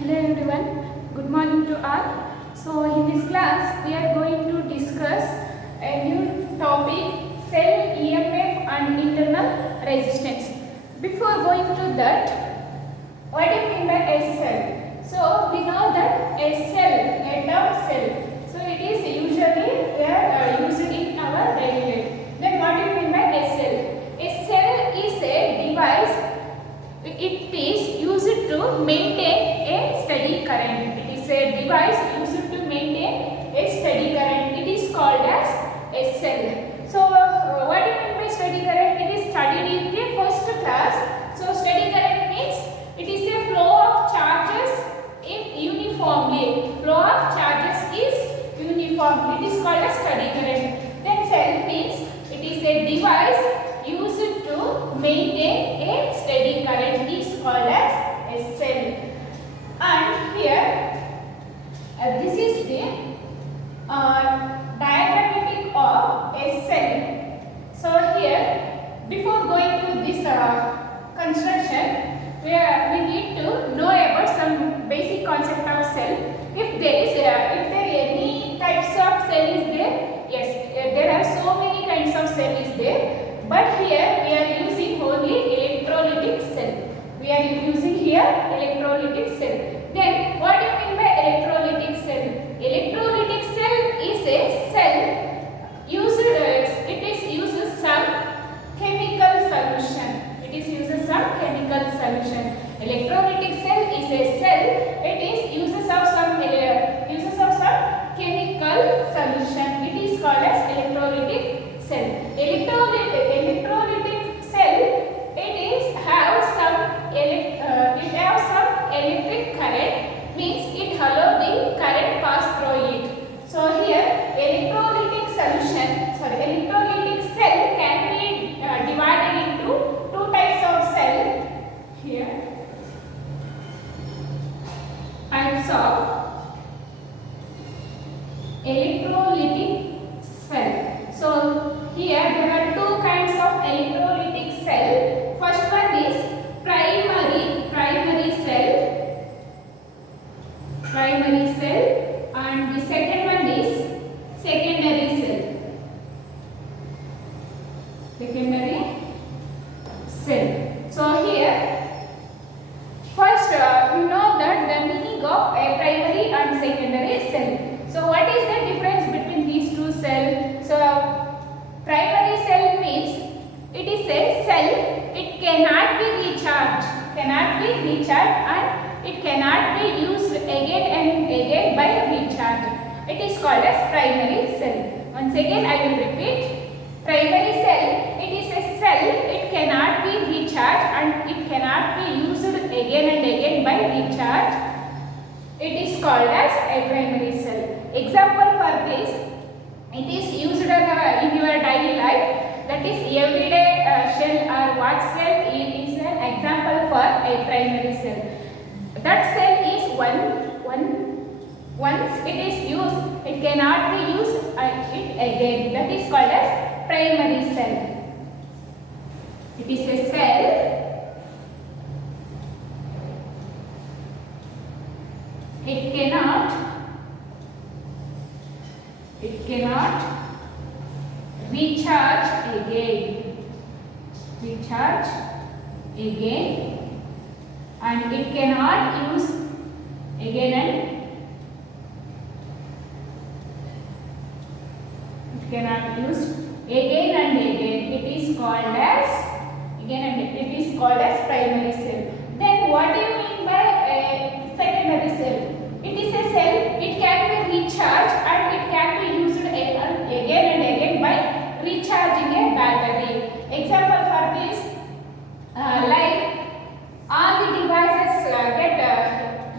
Hello everyone, good morning to all. So in this class we are going to discuss a new topic, cell EMF and internal resistance. Before going to that, what do you mean by a cell? So we know that a cell, a term cell, so it is usually we are used in our daily life. Then what do you mean by a cell? A cell is a device. It is used to maintain a steady current. It is a device used to maintain a steady current. It is called as a cell. So, what do you mean by steady current? It is studied in the first class. So, steady current means it is a flow of charges in uniformly. Flow of charges is uniform. It is called as steady current. Then, cell means it is a device used to maintain a steady current is called as a cell. And here this is the diagrammatic of a cell. So here, before going to this construction, we need to know about some basic concept of cell. If there any types of cell is there, yes, there are so many kinds of cell is there. But here we are using only electrolytic cell. We are using here electrolytic cell. Then what do you mean by electrolytic cell? Electrolytic cell is a cell used. It is uses some chemical solution. It is uses some chemical solution. Electrolytic cell is a cell. It is uses of some chemical solution. It is called as electrolytic cell. Electrolytic cell, it has some electric current, means it allow the current pass through it. So here electrolytic cell can be divided into two types of cell. Here types of electrolytic cell. So here there are two kinds of electrolytic cell. First one is primary cell, and the second one is secondary cell. So here first you know that the meaning of a primary and secondary cell. So what is the difference between these two cells? So primary cell means it is a cell, it cannot be recharged and it cannot be used again and again by recharge. It is called as primary cell. Once again I will repeat. Primary cell, it is a cell, it cannot be recharged and it cannot be used again and again by recharge. It is called as a primary cell. Example for this, it is used in your daily life, that is everyday shell or what cell is an example for a primary cell. That cell is once it is used, it cannot be used it again. That is called as primary cell. It is a cell, it cannot recharge again and it cannot use again and again. It is called as primary cell. Then what do you mean by a secondary cell? It is a cell, it can be recharged and it can be used again and again by recharging a battery. Example for this, like all the devices get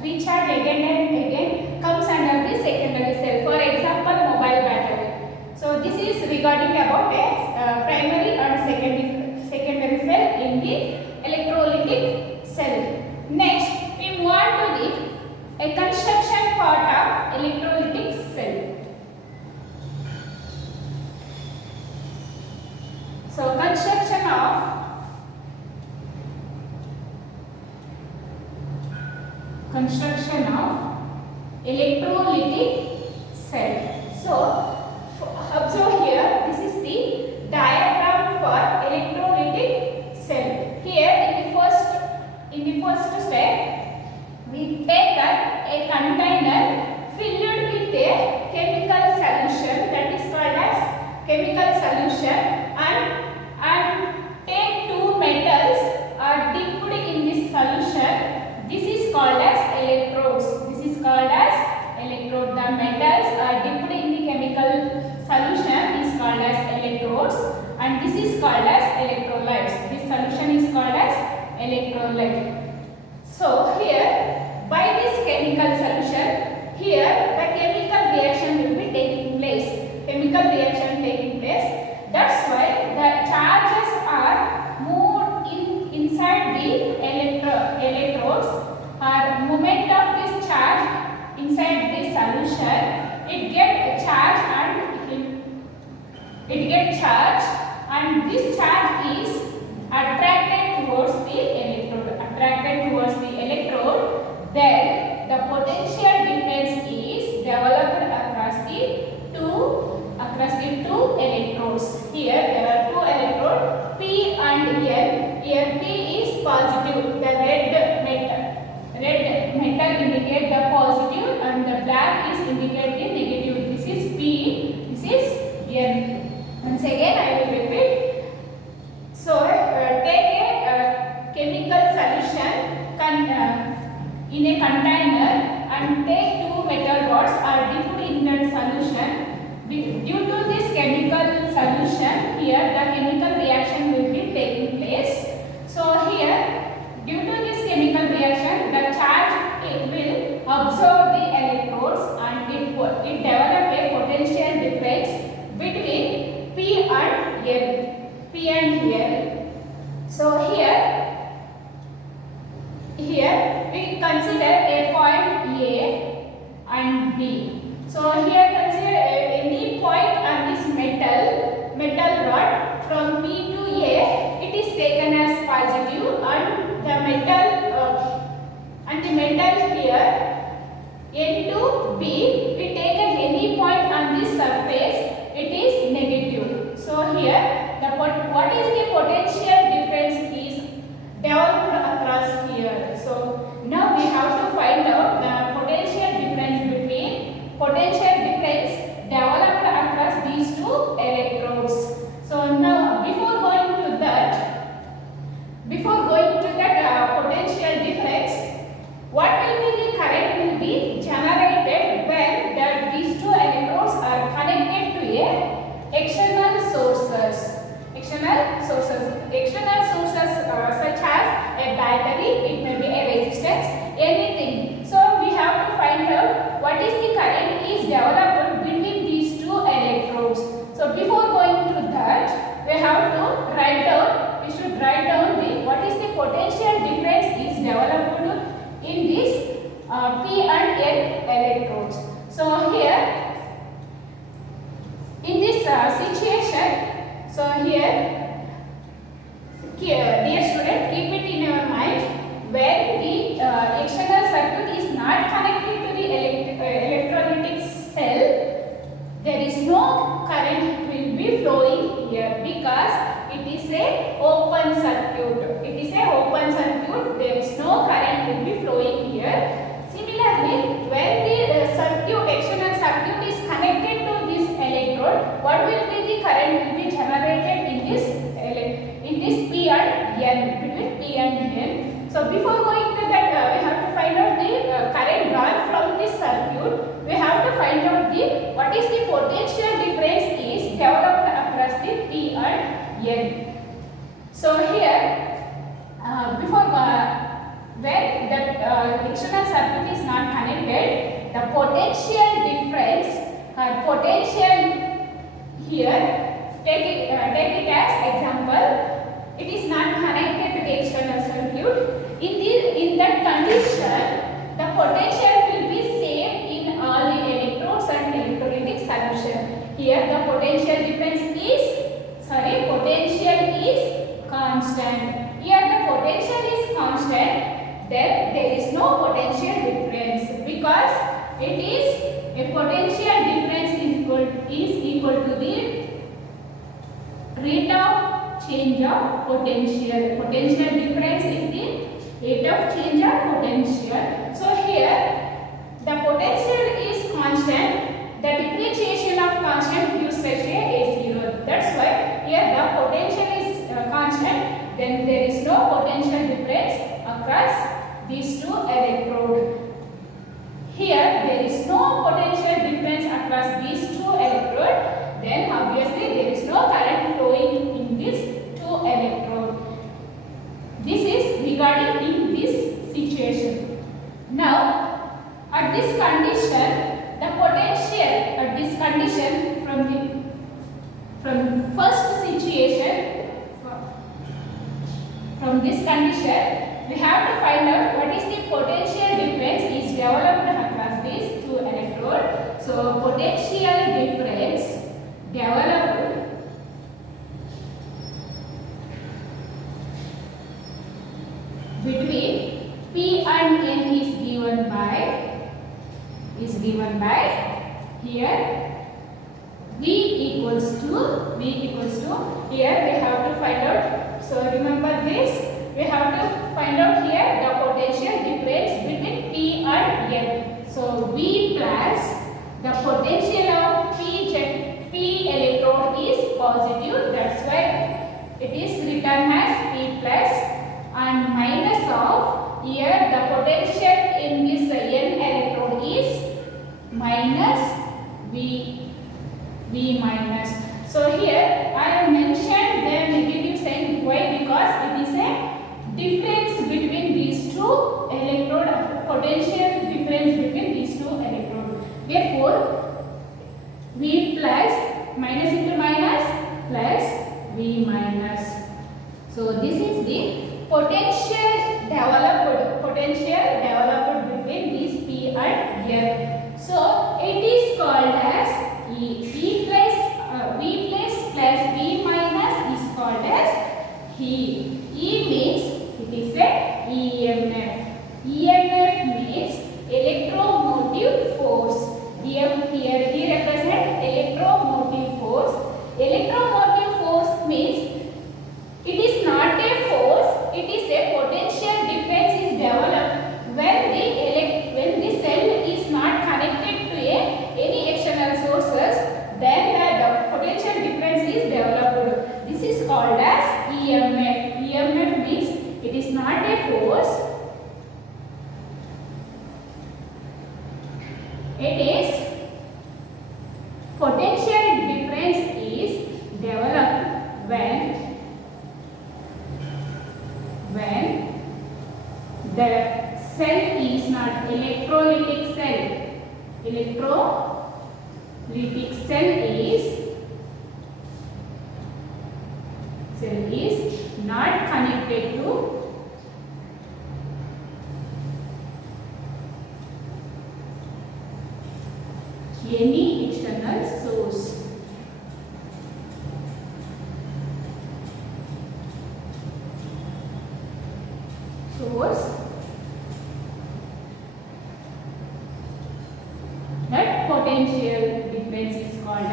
recharged again and again comes under the secondary cell. For example, mobile battery. So this is regarding about a primary and secondary cell in the electrolytic cell. Next, we move on to a construction part of electrolytic cell. So construction of construction of electrolytic cell. So observe here, this is the diagram for electrolytic cell. Here in the first step, we take a container filled with a chemical solution, that is called as chemical solution, and take two metals are dipped in this solution. This is called as electrodes. This is called as electrode. The metals are dipped in the chemical solution is called as electrodes, and this is called as electrolytes. This solution is called as electrolyte. So here, by this chemical solution, here the chemical reaction will be taking place. Chemical reaction taking place. That's why the charges are moved inside the electrodes, or movement of this charge inside this solution. It get charged and this charge is attracted towards the electrode. Then the potential difference is developed across the two electrodes. Here there are two electrodes, P and N. Here P is positive. The red metal indicate the positive and the black is indicate the negative. This is P. This is N. Once again I will repeat. So take a chemical solution in a container and take two metal rods are dipped in that solution. Due to this chemical solution, here the chemical reaction will be taking place. So here, due to this chemical reaction, the charge will absorb the electrodes and it develop a potential difference between P and N. So here we consider a point A and B. So here consider any point on this metal rod from P to A. It is taken as positive, and the metal here N to B. We taken any point on this surface. It is negative. So here what is the potential difference is developed across here. So now we have to find out the potential difference developed across these two electrodes. So now before going to that potential difference, what will be the current will be generated when these two electrodes are connected to a external sources. External sources such as a battery, it may be a resistance, anything. So we have to find out what is the current is developed between these two electrodes. So before going to that, we have to write down. We should write down what is the potential difference is developed in this P and N electrodes. So here in this situation. So here, dear student, keep it in your mind, when the external circuit is not connected to the electrolytic cell, there is no current will be flowing here because it is a open circuit. There is no current will be flowing here. Similarly, when the external circuit is connected to this electrode, what will be the current will be generated in this P and N, between P and N. So before going to that, we have to find out the current drawn from this circuit. We have to find out what is the potential difference is developed across the P and N. So here, when the external circuit is not connected, the potential difference potential here, take it as example. It is not connected to the external circuit. In that condition, the potential will be same in all the electrodes and electrolytic solution. Here the potential difference is constant. Here the potential is constant, then there is no potential it is a potential difference is equal to the rate of change of potential. Potential difference is the rate of change of potential. So here the potential is constant. The differentiation of constant gives us A0. That's why here the potential is constant. Then there is no potential difference across these two electrodes. Here there is no potential difference across these two electrodes. Then obviously there is no current flowing in these two electrodes. This is regarding in this situation. Now at this condition, the potential at this condition from first situation, from this condition we have to find out what is the potential difference is developed across these two electrodes. So potential difference developed between P and N is given by here V equals to here we have to find out. So remember this, we have to find out here the potential difference between P and N. So V plus the potential of P electrode is positive, that's why it is written as P plus, and minus of here the potential in this N electrode is minus V minus. So here I have mentioned the negative sign. Why? Because it is a difference between these two electrode, potential difference between these two electrodes. Therefore V plus minus into minus plus V minus. So this is the potential developed between these P and N. So it is called as V plus V minus is called as heat. E means it is a EMF. EMF means electromotive force. Here he represents electromotive force. Electromotive force means it is not a force, it is a potential difference is developed when the cell is not connected to any external sources. Then the potential difference is developed. This is called as EMF. EMF means it is not a force, it is potential difference is developed when the cell is not electrolytic cell. Electrolytic cell is not connected to any external source. That potential difference is called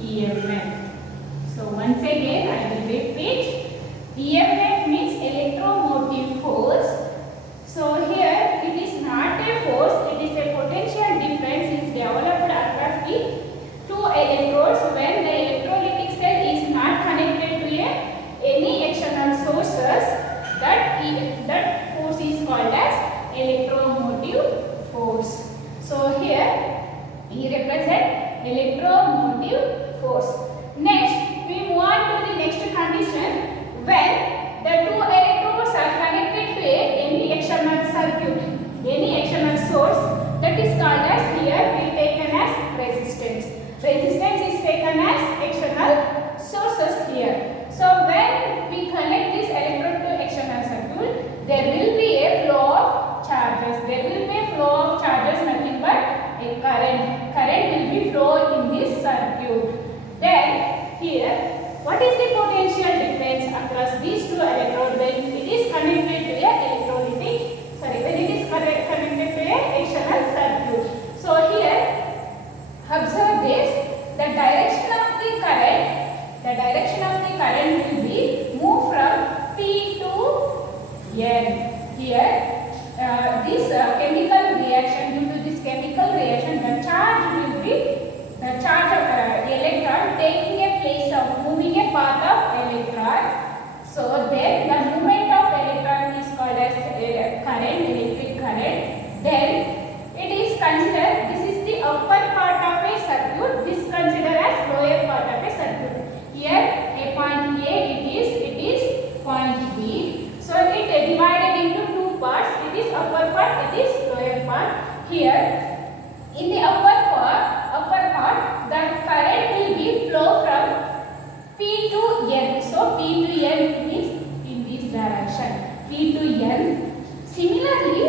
EMF. So once again I will repeat. EMF means electromotive force. So here it is not a force, it is a potential difference is developed across the two electrodes when the electrolytic cell is not connected to any external sources. That force is called as electromotive force. So here he represents what is the potential difference across these two electrodes when it is connected to a electrolytic, when it is connected to a external circuit. So here, observe this, the direction of the current will be move from P to N. Here, this chemical reaction, due to this chemical reaction, the charge will be the charge of electron taking a place of moving a path of electron. So then the movement of electron is called as current, electric current. Then it is considered, this is the upper part of a circuit, this considered as lower part of a circuit. Here a point A it is point B. So it divided into two parts, it is upper part, it is lower part. Here in the upper part, the current will be flow from P to N. So P to N means in this direction, P to N. Similarly,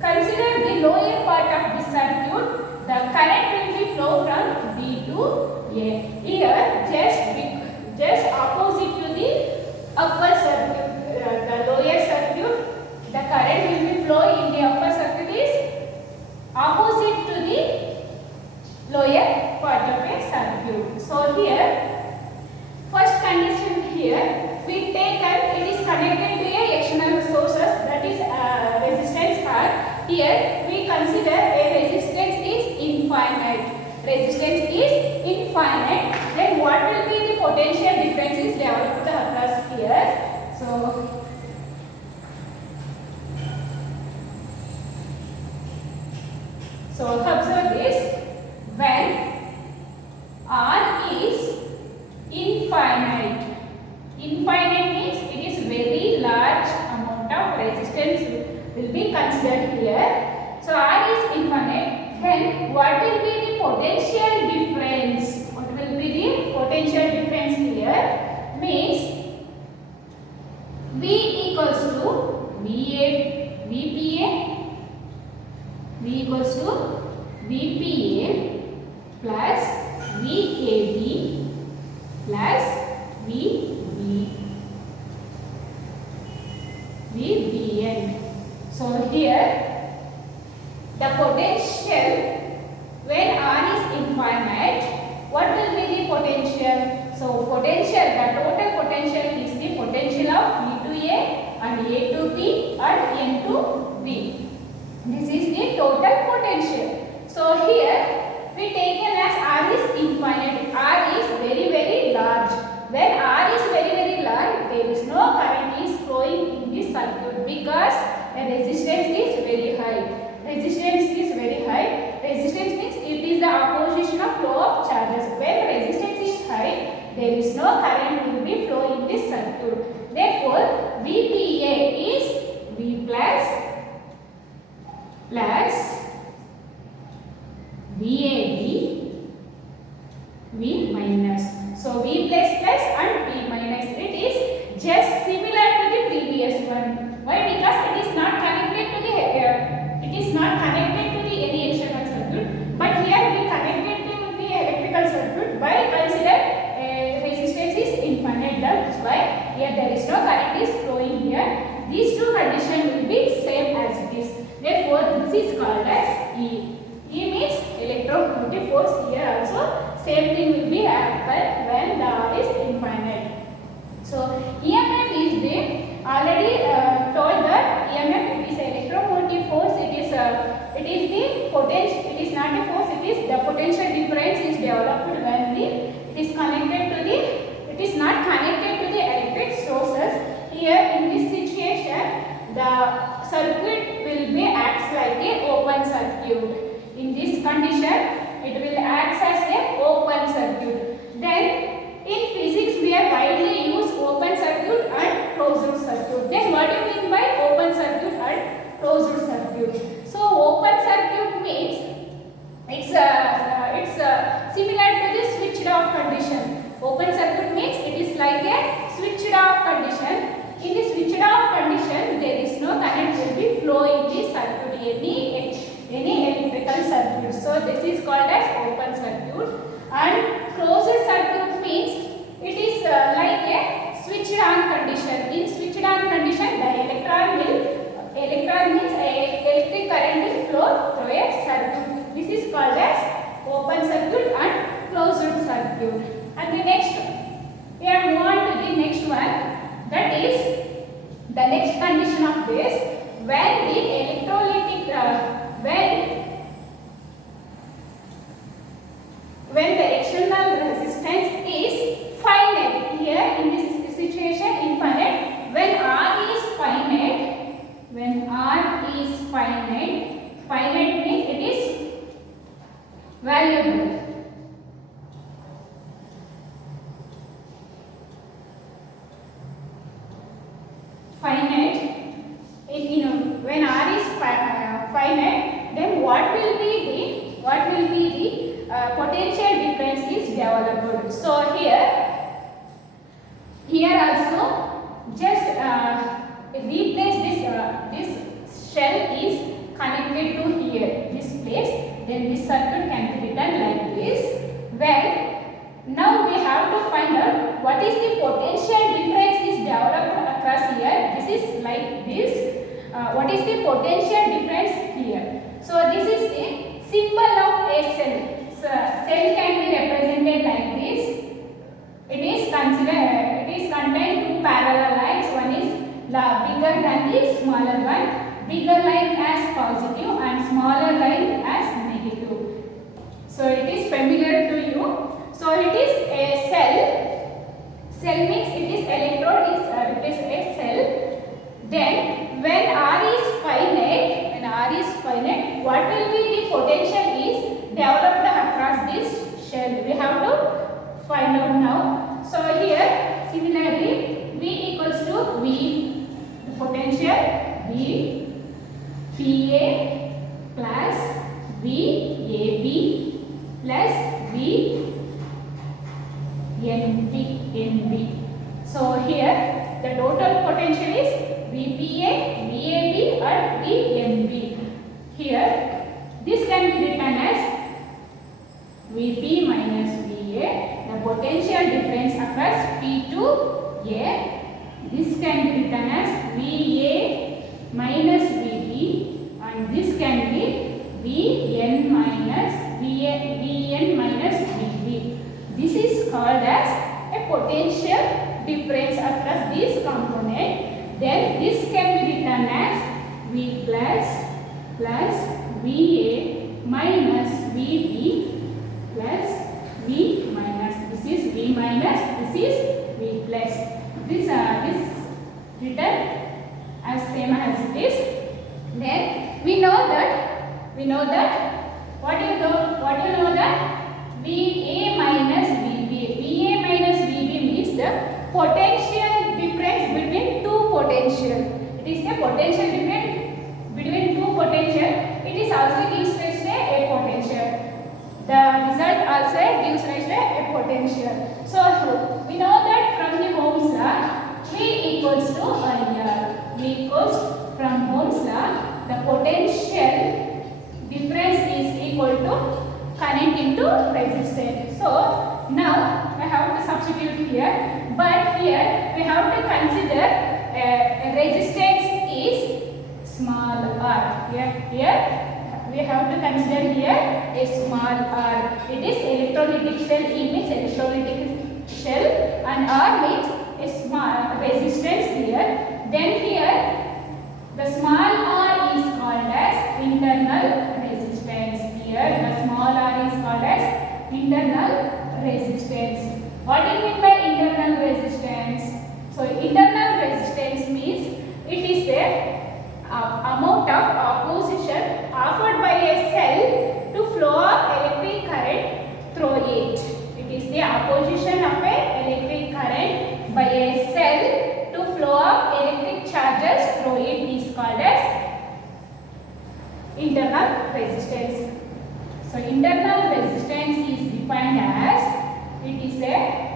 consider the lower part of the circuit, the current will be flow from B to A. Here, just opposite to the upper circuit, the lower circuit, the current will be flow in the upper circuit is opposite to the lower part of a circuit. So here, first condition here, we take it is connected to a external sources, that is resistance R. Here we consider a resistance is infinite. Resistance is infinite. Then what will be the potential differences developed across here? So observe this, when R is infinite means it is very large amount of resistance will be considered here. So R is infinite, then what will be the potential difference? What will be the potential difference here? Means V equals to V equals to VPA plus VAB plus VBN. So here the potential when R is infinite, what will be the potential? So potential, the total potential is the potential of V to A and A to B and N to B. This is the total potential. So here we taken as R is infinite. R is very large. When R is very large, there is no current is flowing in this circuit because the resistance is very high. Resistance is very high. Resistance means it is the opposition of flow of charges. When resistance is high, there is no current will be flow in this circuit. Therefore, VPA is V plus VAB V minus. So V plus and V minus, it is just similar to the previous one. Why? Because it is not connected to the any external circuit, but here we connected to the electrical circuit by consider resistance is infinite. That's why here there is no current is flowing here. These two conditions will be same as it is. Therefore, this is called as E. E means electromotive force. Here also same thing will be occur when the R is infinite. So EMF is the already told that EMF it is electromotive force. It is the potential. It is not a force. It is the potential difference is developed when it is connected to the. It is not connected to the electric sources. Here in this situation, the circuit will be acts like a open circuit. In this condition, it will act as a open circuit. Then in physics we have widely used open circuit and closed circuit. Then what do you mean by open circuit and closed circuit? So open circuit means it's similar to the switched off condition. Open circuit means it is like a switched off condition. In the switched off condition, there is no current will be flow in the circuit, any electrical circuit. So this is called as open circuit. And closed circuit means it is called as open circuit and closed circuit. And the next, we have moved on to the next one. That is the next condition of this, when the electrolytic when the external resistance is finite. Here in this situation infinite, when R is finite, finite means it is variable. Finite, when R is finite, then what will be the potential difference is developed. So here also just replace this shell is connected to here, this place, then this circuit can be written like this. Well, now we have to find out what is the potential difference is developed across here. This is like this. What is the potential difference here? So this is the symbol of a cell. So cell can be represented like this. It is contained two parallel lines. One is bigger than the smaller one. Bigger line as positive and smaller line as negative. So it is familiar to you. So it is a cell. Cell means it is electrode is it is a cell. Then when R is finite, what will be the potential is developed across this shell. We have to find out now. So here similarly V equals to V, the potential V PA plus VAB plus NB. So here the total potential is VPA, VAB or VNB. Here this can be written as VP minus VA, the potential difference across P to A. This can be written as VA minus VB, and this can be VN minus VB. This is called as a potential difference across this component. Then this can be written as V plus VA minus VB plus V minus. This is V minus, this is V plus. This written as same as this. Then we know that what you know that VA minus VB. VA minus VB means the potential difference between two potential. It is the potential difference between two potential. It is also gives rise to a potential. The result also gives rise to a potential. So we know that from the Ohm's law, V equals to IR. V equals from Ohm's law, the potential difference is equal to current into resistance. So now I have to substitute here, but here we have to consider resistance is small r. Here we have to consider here a small r. It is electrolytic cell. E means electrolytic shell and R means a small resistance here. Then here the small r is called as internal resistance. Here the small r is called as internal resistance. What do you mean by internal resistance? So internal resistance means it is the amount of opposition offered by a cell to flow of electric current through it. It is the opposition of a electric current by a cell to flow of electric charges through it is called as internal resistance. So internal resistance is defined as it is a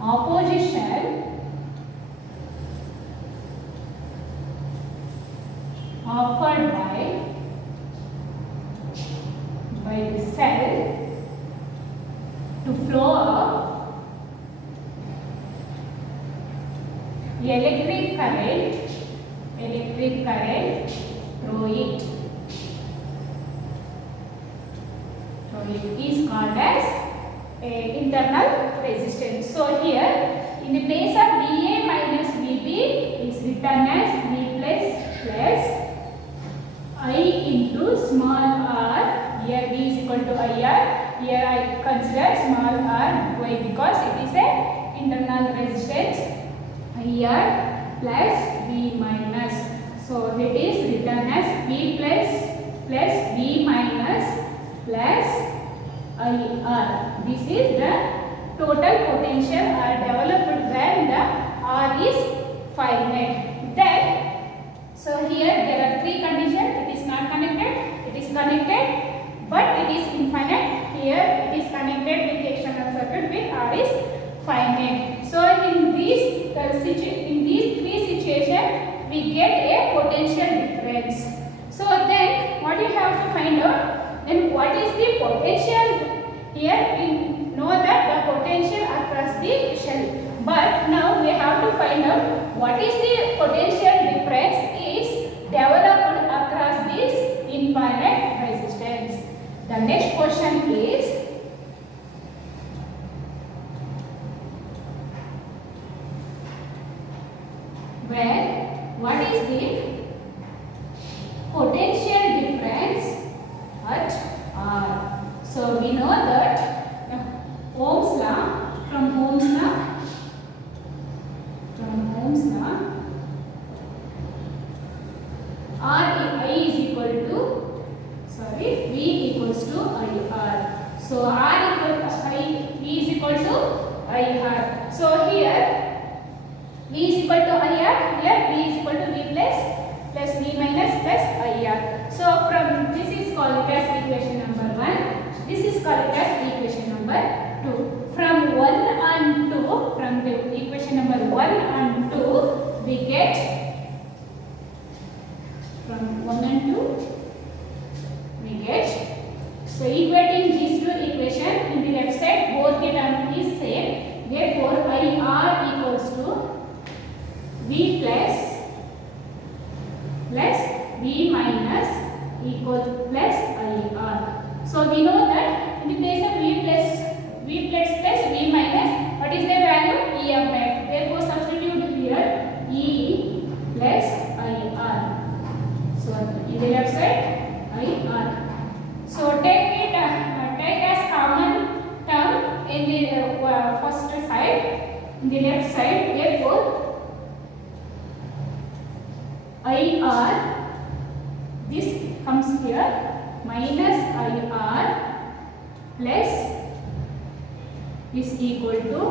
opposition offered by the cell to flow of electric current through it. it is called as internal resistance. So here in the place of VA minus VB is written as V plus I into small r. Here V is equal to IR. Here I consider small r. Why? Because it is a internal resistance. IR plus V minus. So it is written as V plus V minus plus IR. This is the total potential developed when the R is finite. Then, so here there are three conditions. It is not connected, it is connected, but it is infinite. Here it is connected with the external circuit with R is finite. So in these three situations, we get a potential difference. So then what you have to find out, then what is the potential? Here we know that the potential across the shell, but now we have to find out what is the potential difference is developed across this infinite resistance. The next question is, what is the potential difference at R? So we know that Ohm's law, from Ohm's law, I is equal to, V equals to IR. So R equal to V is equal to IR. So here V is equal to IR, here V is equal to V plus V minus plus IR. So from this is called as equation number 1. This is called as equation number 2. From 1 and 2, from the equation number 1 and 2, we get, from 1 and 2, we get, so equating these two equations, in the left side both the term is same. Therefore IR equals to V plus V minus equal plus IR. So we know that in the place of V plus V minus, what is the value? EMF. Therefore substitute here E plus IR. So in the left side IR. So take it as common term in the first side, in the left side. Therefore IR, this comes here, minus IR plus is equal to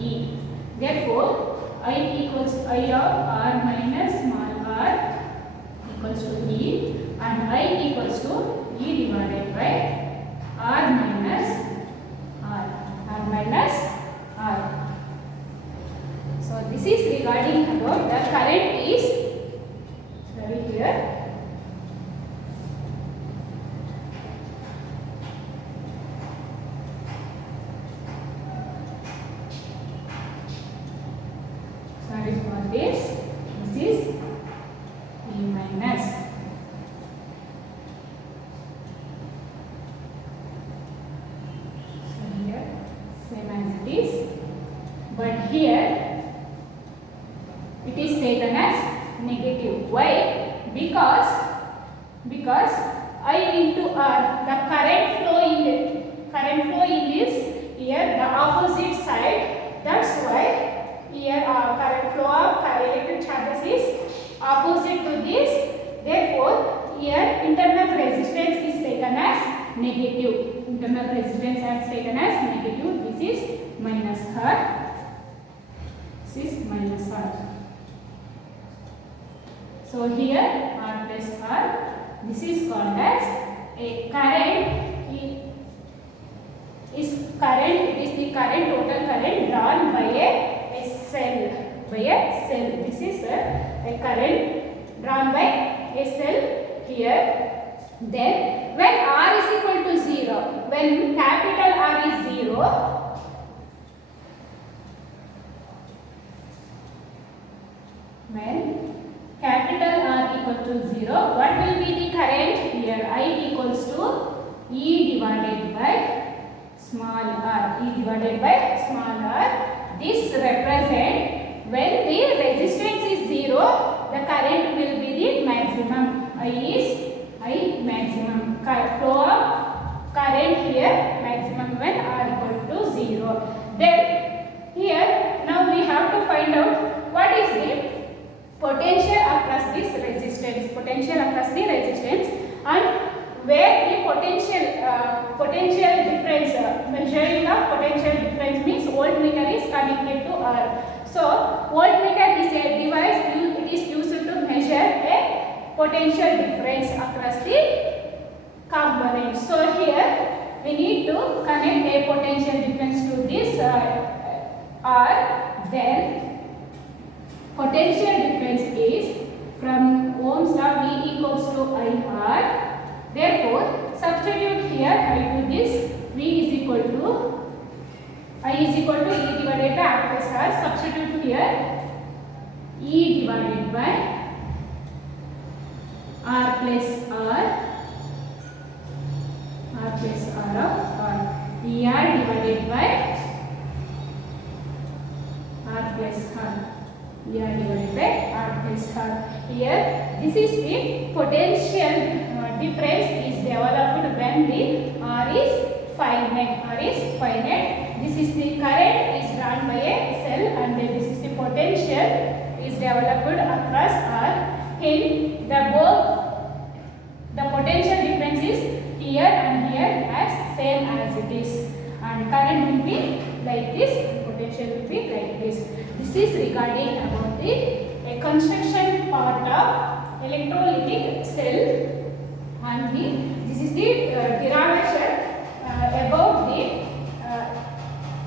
E. Therefore I equals I of R minus small r equals to E, and I equals to E divided by R minus R. So this is regarding about the current is here. Sorry for this. This is E minus. So here same as it is, but here it is taken as negative. Why? Because I into R, the current flow in this here the opposite side. That's why here current flow of electric charges is opposite to this. Therefore here internal resistance is taken as negative. Internal resistance is taken as negative. This is minus R. This is minus R. So here R plus R, this is called as a current. It is the current, total current drawn by a cell. This is a current drawn by a cell here. Then when R is equal to 0, when capital R is 0, when capital R equal to 0, what will be the current? Here I equals to E divided by small r. E divided by small r. This represent when the resistance is 0, the current will be the maximum. I is I maximum. Flow of current here maximum when r equal to 0. Then here now we have to find out what is the potential across this resistance. Potential across the resistance, and where the potential difference, measuring the potential difference means voltmeter is connected to R. So voltmeter is a device it is used to measure a potential difference across the components. So here we need to connect a potential difference to this R. Then potential difference is from Ohm's law V equals to IR. Therefore, substitute here I do this. V is equal to I is equal to E divided by R plus R. Substitute here E divided by R plus R plus R of R. ER divided by R plus R. ER divided by R plus R. Here, this is the potential difference is developed when the R is finite. R is finite. This is the current is drawn by a cell, and this is the potential is developed across R. Hence, the potential difference is here and here as same as it is, and current will be like this. Potential will be like this. This is regarding about the construction part of electrolytic cell, and this is the derivation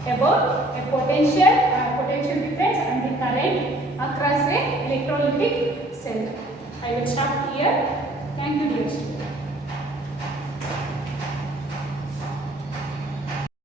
about a potential difference and the current across a electrolytic cell. I will stop here. Thank you, dear.